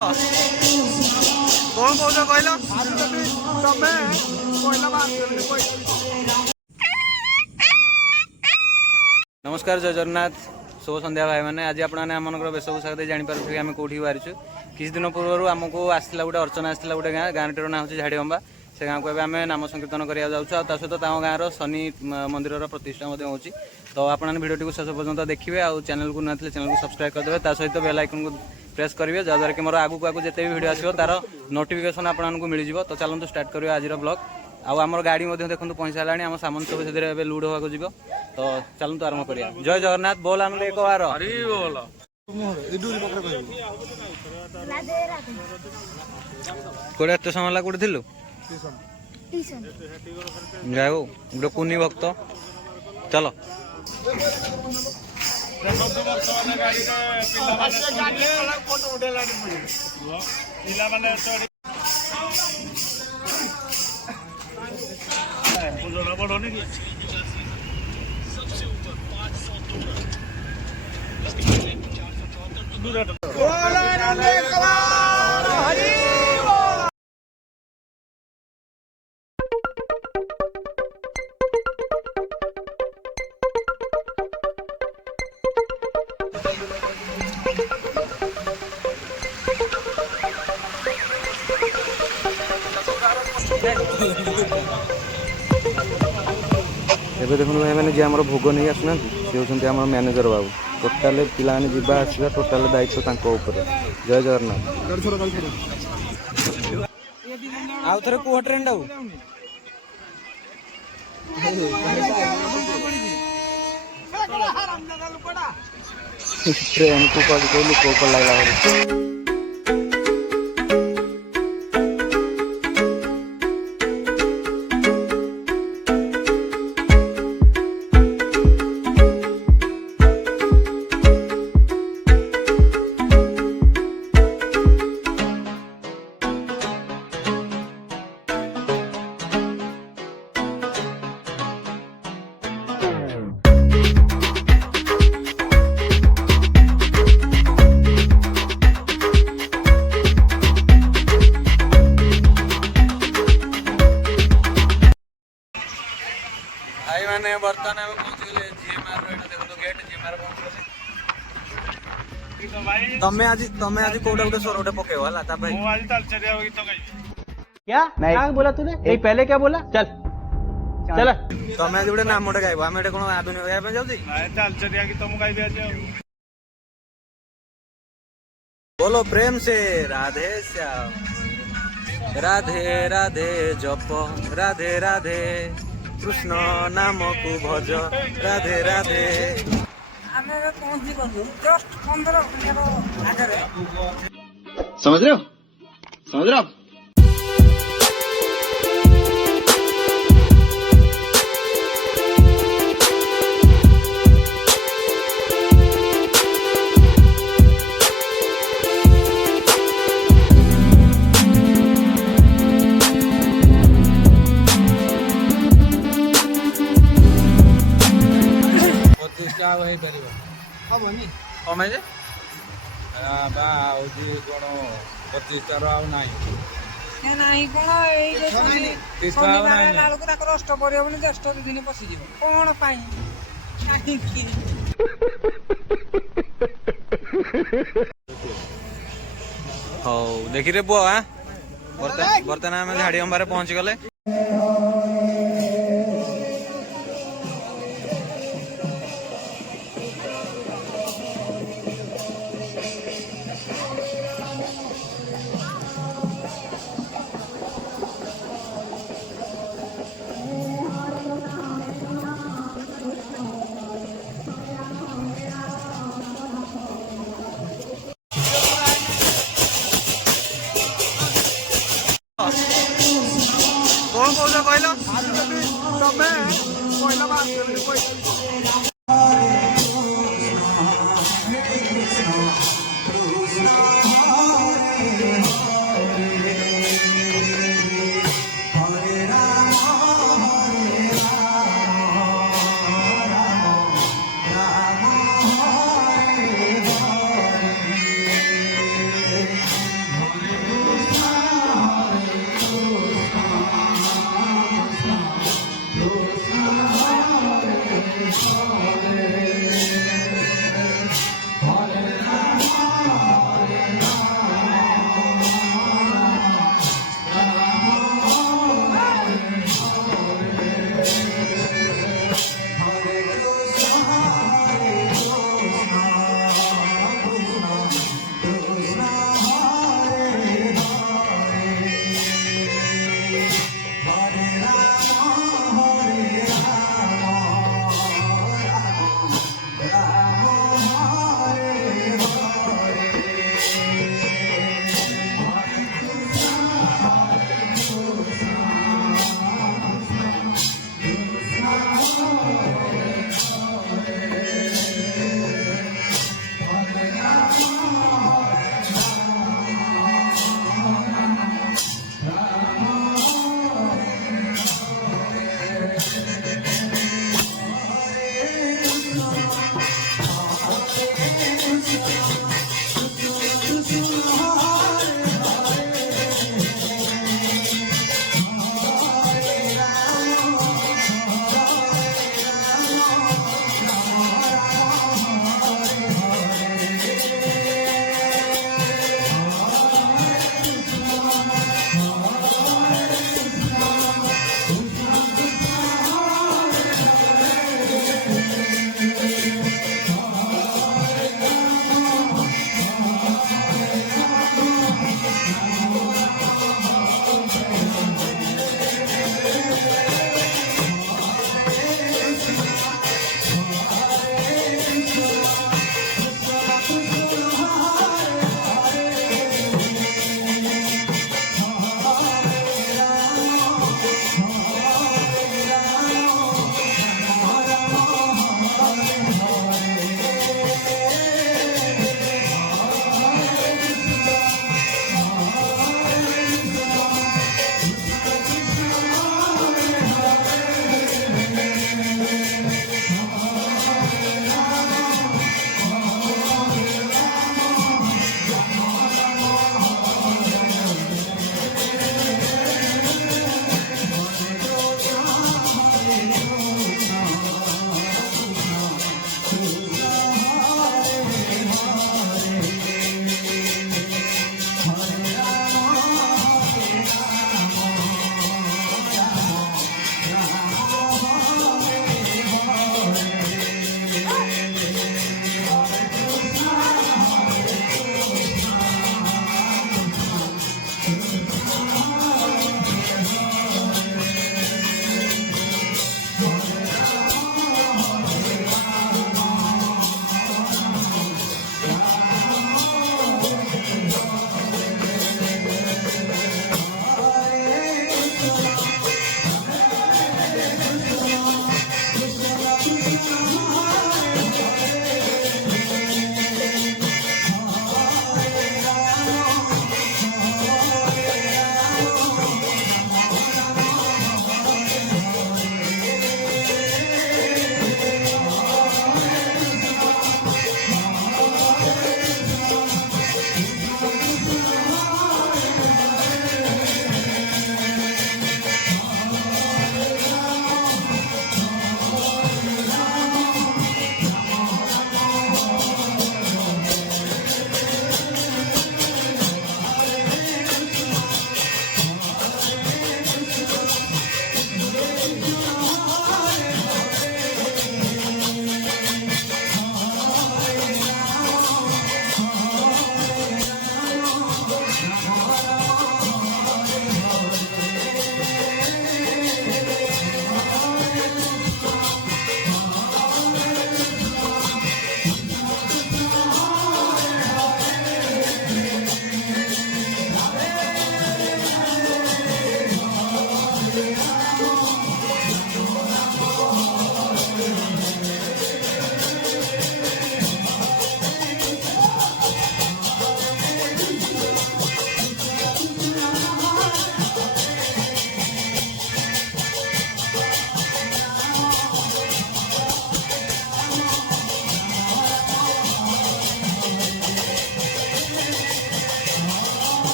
कौन कौन कहल नमस्कार जय जगन्नाथ शुभ संध्या भाई मैंने आज आपने आम वेशभूषा जापारे आम कौटी बाहरी किसी दिन पूर्व आमको आसला गोटे अर्चना आसला गोटे गाँ गाँटीर ना हूँ झाड़ीअंबा से गाँव को आम नाम संकीर्तन करा जाऊँ सहित गाँव शनि मंदिर प्रतिष्ठा हो तो आपने भिडियो टी शेष पर्यटन देखिए आउ चैनल को नथिले चैनल को सब्सक्राइब करदे सहित बेल आइकन को प्रेस करेंगे जहाँद्वारा कि मोर आगू आगू जिते भी भिडियो आसो तार नोटिफिकेशन आपको मिल तो चलते स्टार्ट करिए आज ब्लॉग आमर गाड़ी देखते पहुँच सारा आम सामान सब से लुड होगा जी तो चलते आरंभ करिया जय जगन्नाथ बोल आनंद एक बार कौटे एत समय ला कौटे थिलु जाओ गोटे कुनी भक्त चलो देखो भाई मैंने जी आम भोग नहीं आसुना सी होती आम मैनेजर बाबू टोटाल पिला आसवा टोटाल दायित्व जय जगन्नाथ आउ थे कह ट्रेन ट्रेन को लोक लगा भाई मैंने बर्तमान में पहुंच गए जीएमआर देखो गेट जीएमआर पहुंच तमे आज कोडा गोटे सोर गोटे पकेव हला ता भाई मो आज तालचरिया गीत गाई क्या क्या बोला तूने ए पहले क्या बोला चल चल तमे आज गोटे नाम मोटे गाइबो हम एटे कोन आधुनिक गाय पे जाउछी नाय तालचरिया गीत मु गाइबे आज बोलो प्रेम से राधे श्याम राधे राधे जप राधे राधे कृष्ण नाम को भज राधे राधे समझ रहे हो देखी रे पुआ हाँ बर्तमान आम झाड़ीअंबारे पहुंची गले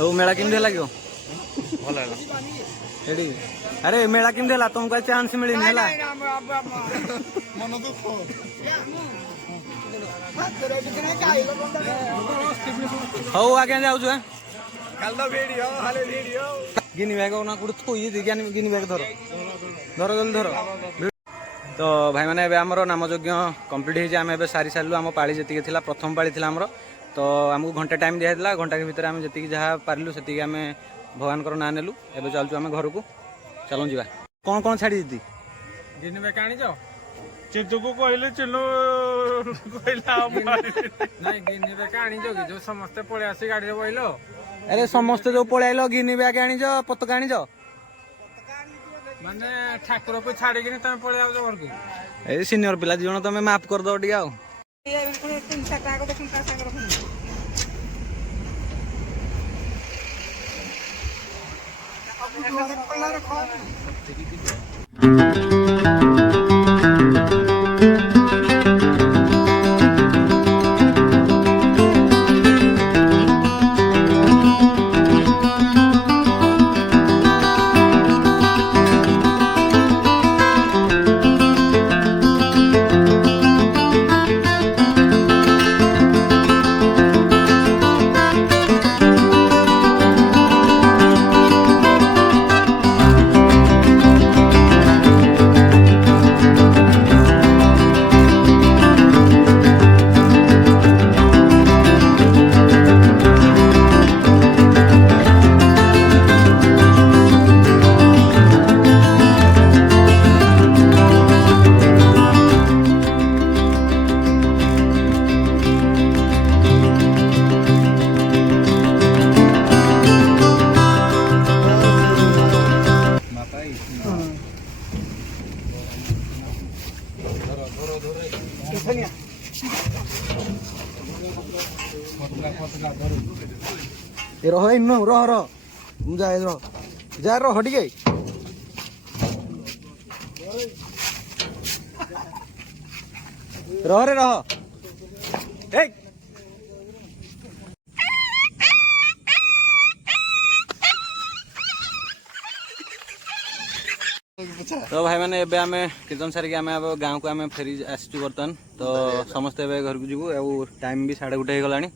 ଆଉ ମେଳା କେମିତି ହେଲା କି ଭଲ ହେଲା। ଏଠି ଆରେ ମେଳା କେମିତି ହେଲା ତମକୁ ଚାନ୍ସ ମିଳିନି ହେଲା ମନ ଦୁଃଖ। ହଉ ଆଜ୍ଞା ଯାଉଛୁ କାଲି ତ ଭିଡିଓ ଖାଲି ଭିଡିଓ। ଗିନି ବ୍ୟାଗ ନା କୋଉଠି ଥୋଇ ଗିନି ବ୍ୟାଗ ଧର ଧର ଜଲ୍ଦି ଧର। ତ ଭାଇମାନେ ଏବେ ଆମର ନାମଯଜ୍ଞ କମ୍ପ୍ଲିଟ୍ ହେଇଛି ଆମେ ଏବେ ସାରି ସାରିଲୁ ଆମ ପାଳି ଯେତିକି ଥିଲା ପ୍ରଥମ ପାଳି ଥିଲା ଆମର ତ ଆମକୁ ଘଣ୍ଟେ ଟାଇମ୍ ଦିଆଯାଇଥିଲା ଘଣ୍ଟାକେ ଭିତରେ ଆମେ ଯେତିକି ଯାହା ପାରିଲୁ ସେତିକି ଆମେ ଭଗବାନଙ୍କର ନାଁ ନେଲୁ ଏବେ ଚାଲୁଛୁ ଆମେ ଘରକୁ ଚାଲୁ ଯିବା। କ'ଣ କ'ଣ ଛାଡ଼ି ଦିଦି ଗିନି ବ୍ୟାଗ ଆଣିଛ ଚିଜୁକୁ କହିଲେ ଚିନୁ କହିଲା ନାଇଁ ଗିନି ବ୍ୟାଗ ଆଣିଛ କି ଯୋଉ ସମସ୍ତେ ପଳେଇ ଆସି ଗାଡିରେ ବଇଲ ଆରେ ସମସ୍ତେ ଯୋଉ ପଳେଇ ଆଇଲ ଗିନି ବ୍ୟାଗ ଆଣିଛ ପତାକା ଆଣିଛ ମାନେ ଠାକୁରକୁ ଛାଡିକିନି ତମେ ପଳେଇ ଆଉଛ ଘରକୁ। ଏଇ ସିନିୟର ପିଲା ଦି ଜଣ ତମେ ମାଫ କରିଦବ ଟିକେ ଆଉ रह इन रह रह जाए रह जा रह टे रह रे रह तो भाई मैंने एबे आमे कीर्तन सारिक आमे अब गाँव को आमे फेरी आसचु बर्तमान तो समस्ते एबे घर को जीवु और टाइम भी 1:30 हो गलानी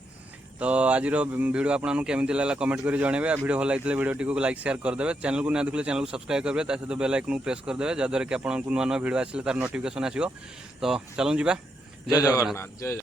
तो आज वीडियो आपको केମିତି लागला कमेंट करी जणेबे आ वीडियो भल लागितले वीडियो टी को लाइक शेयर कर देबे चैनल को ना देखले चैनल को सब्सक्राइब करबे ता सहित बेल आइकन को प्रेस कर देबे जदर कि आपन को नुवा नुवा वीडियो आसिले तार नोटिफिकेशन आसीबो तो चलूं जीवा जय जगन्नाथ जय।